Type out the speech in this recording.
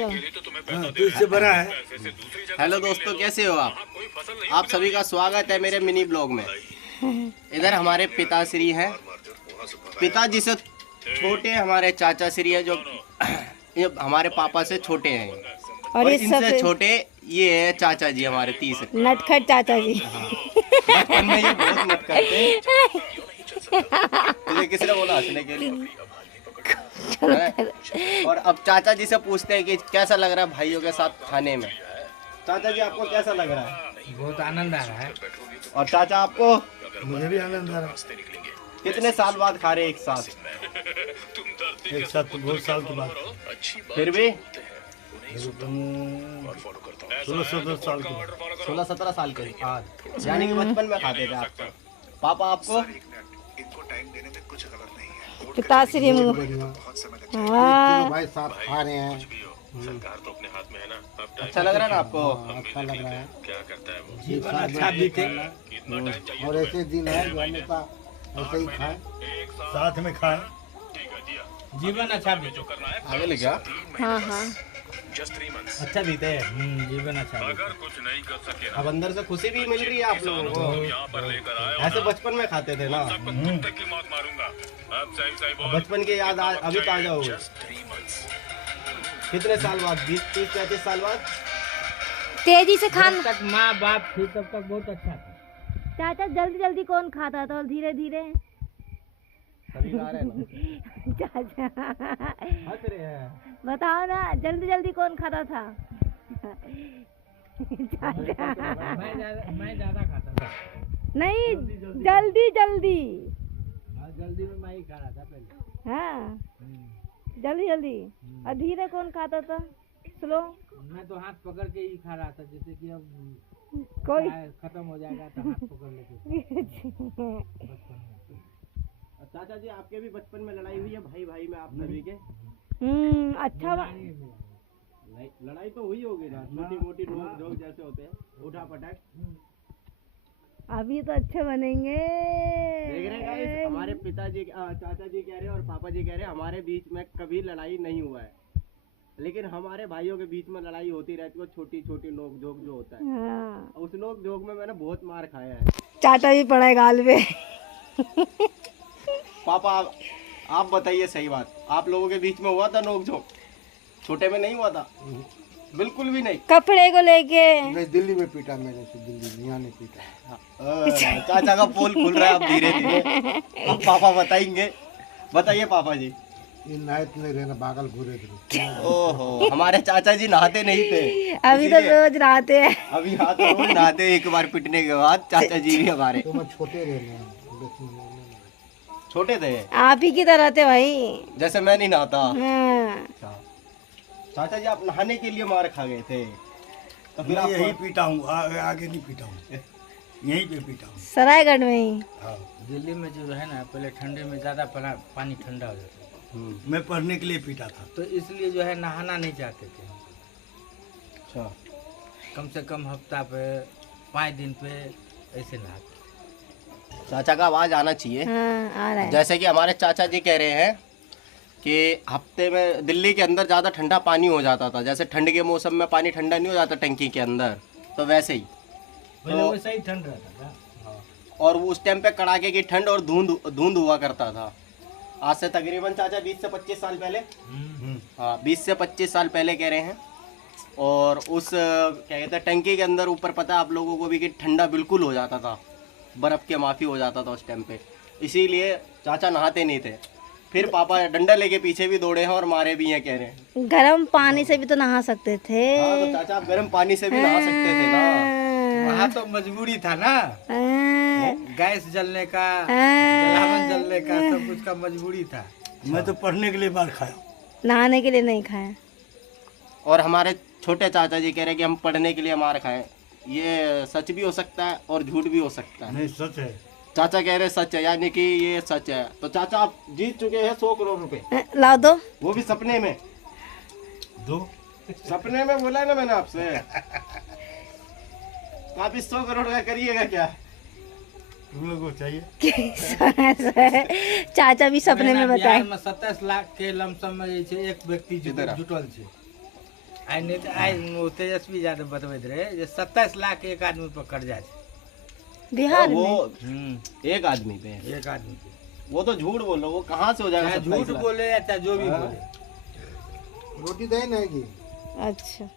अच्छा तो इससे बड़ा है। हेलो दोस्तों, कैसे हो आप सभी का स्वागत है मेरे मिनी ब्लॉग में। इधर हमारे पिताश्री हैं, पिताजी से छोटे हमारे चाचा श्री है, जो ये हमारे पापा से छोटे हैं। और ये इनसे छोटे ये है चाचा जी हमारे तीसरे, नटखट चाचा जी। बचपन में ये बहुत नट करते हैं। तुझे किसी ने बोला हंसने के लिए? और अब चाचा जी से पूछते हैं कि कैसा लग रहा है भाइयों के साथ खाने में। चाचा जी, आपको कैसा लग रहा है? बहुत आनंद आ रहा है। और चाचा आपको? मुझे भी आनंद आ रहा है। कितने साल बाद खा रहे हैं एक साथ? एक साथ तो बहुत साल के बाद, फिर भी 16-17 साल के बाद। 16-17 साल के बाद, यानी कि बचपन में खाते थे आपको। पापा आपको? पिताश्री हाँ भाई साथ खा रहे हैं। अच्छा लग रहा है ना आपको? अच्छा लग रहा है। जीवन अच्छा बीते और ऐसे दिन है जो हमेशा ऐसे ही खाए, साथ में खाए, जीवन अच्छा बीते। आगे ले गया। हाँ हाँ अच्छा बीते, जीवन अच्छा बीते। अब अंदर से खुशी भी मिल रही है आप लोगों को। ऐसे बचपन में खाते थे ना, बचपन की याद अभी ताजा हो गई। कितने साल बाद? 20-30-35 साल बाद। तेजी से खान। जब तक माँ बाप थी तब तक बहुत अच्छा था। चाचा जल्दी जल्दी कौन खाता था और धीरे धीरे? सभी खा रहे हैं ना। चाचा हंस रहे हैं। बताओ ना, जल्दी जल्दी कौन खाता था? चाचा मैं ज्यादा खाता था। नहीं, जल्दी जल्दी। जल्दी में मैं ही खा रहा था पहले। हाँ, जल्दी जल्दी। और धीरे कौन खाता था? स्लो। मैं तो हाथ पकड़ के ही खा रहा था, जैसे कि अब कोई खत्म हो जाएगा तो हाथ पकड़ लेते। चाचा जी, आपके भी बचपन में लड़ाई हुई है भाई भाई में आप सभी के? अच्छा लड़ाई तो हुई होगी ना, छोटी मोटी नोक झोंक जैसे होते हैं, उठा पटक। अभी तो अच्छे बनेंगे। देख रहे गाइस, हमारे पिताजी चाचा जी कह रहे हैं और पापा जी कह रहे हैं हमारे बीच में कभी लड़ाई नहीं हुआ है, लेकिन हमारे भाइयों के बीच में लड़ाई होती रहती है। छोटी छोटी नोक झोंक जो होता है, हाँ। उस नोक झोंक में मैंने बहुत मार खाया है। चाचा भी पड़ा है गाल पे। पापा आप बताइए सही बात, आप लोगों के बीच में हुआ था नोक झोंक? छोटे में नहीं हुआ था? बिल्कुल भी नहीं। कपड़े को लेके मैं दिल्ली में पीटा, मेरे से दिल्ली मियाँ ने पीटा। चाचा का पोल खुल रहा है अब धीरे धीरे। अब पापा बताएंगे। बताइए पापा जी। ये नाइट में रहना बागल घूरे थे। ओहो, हमारे चाचा जी नहाते नहीं थे, अभी तो रोज नहाते हैं। अभी हाँ तो रोज नहाते। एक बार पिटने के बाद चाचा जी भी हमारे तो मैं छोटे रहना, छोटे थे। आप ही की तरह थे भाई। जैसे मैं नहीं नहाता। हाँ। चाचा जी, आप नहाने के लिए मार खा गए थे तो फिर आप यही पीटा हूँ, आगे नहीं पीटा हूँ, यहीं पे पीटा हूँ। सरायगढ़ में ही। दिल्ली में जो है ना, पहले ठंडे में ज़्यादा पानी ठंडा हो जाता था, मैं पढ़ने के लिए पीटा था। तो इसलिए जो है नहाना नहीं चाहते थे। अच्छा, कम से कम हफ्ता पे 5 दिन पे ऐसे नहाते। चाचा का आवाज आना चाहिए। हाँ, आ रहा है। जैसे कि हमारे चाचा जी कह रहे हैं कि हफ्ते में दिल्ली के अंदर ज़्यादा ठंडा पानी हो जाता था। जैसे ठंड के मौसम में पानी ठंडा नहीं हो जाता टंकी के अंदर, तो वैसे ही पहले वैसा ही ठंड रहता था। और वो उस टाइम पे कड़ाके की ठंड और धुंध हुआ करता था। आज से तकरीबन चाचा 20 से 25 साल पहले, हाँ 20 से 25 साल पहले कह रहे हैं। और उस क्या कहते हैं टंकी के अंदर ऊपर पता है आप लोगों को भी कि ठंडा बिल्कुल हो जाता था, बर्फ़ के माफ़ी हो जाता था उस टाइम पे। इसीलिए चाचा नहाते नहीं थे। फिर पापा डंडा लेके पीछे भी दौड़े हैं और मारे भी हैं कह रहे हैं। गर्म पानी से भी तो नहा सकते थे। हाँ तो चाचा आप गर्म पानी से भी नहा सकते थे ना। वहाँ तो मजबूरी था ना, हाँ। गैस जलने का, जलावन जलने का, सब कुछ का मजबूरी था। मैं तो पढ़ने के लिए मार खाया। नहाने के लिए नहीं खाया। और हमारे छोटे चाचा जी कह रहे हैं कि हम पढ़ने के लिए मार खाएं। ये सच भी हो सकता है और झूठ भी हो सकता है। नहीं, सच है। चाचा कह रहे सच है, यानी कि ये सच है। तो चाचा आप जीत चुके हैं 100 करोड़ रुपए, लाओ दो। वो भी सपने में। दो सपने में बोला ना मैंने आपसे। तो आप इस 100 करोड़ का करिएगा क्या? तुम लोग को चाहिए। चाचा भी सपने में बताए। बिहार में 27 लाख के लमसम में जे छै एक व्यक्ति जुटल छै। आई नहीं तो आई वो तेजस्वी यादव बतबैत रहे जे 27 लाख एक आदमी पर कर्जा है। बिहार वो में एक आदमी पे है। एक आदमी पे। वो तो झूठ बोल रहे हो, वो कहाँ से हो जाएगा चाहे 27 झूठ लाख? बोले या चाहे जो भी बोले। रोटी दे नहीं की अच्छा